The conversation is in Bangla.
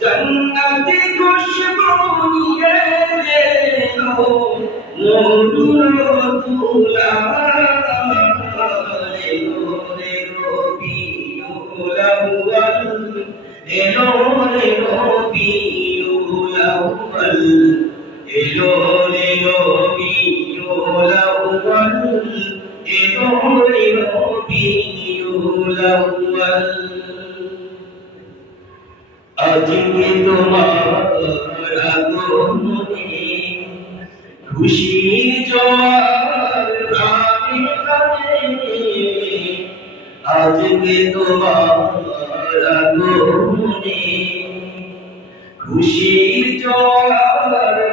জন্নতি খুশবু নিয়ে এলো মধুর তুলা এলো রে রবিউল আউয়াল এলো রে রবিউল আউয়াল এলো রে রবিউল আউয়াল এলো রে রবিউল আউয়াল আজকে তোমার আগমনে খুশির জোয়ার প্রাণে প্রাণে আজকে তোমার আগমনে খুশির জোয়ার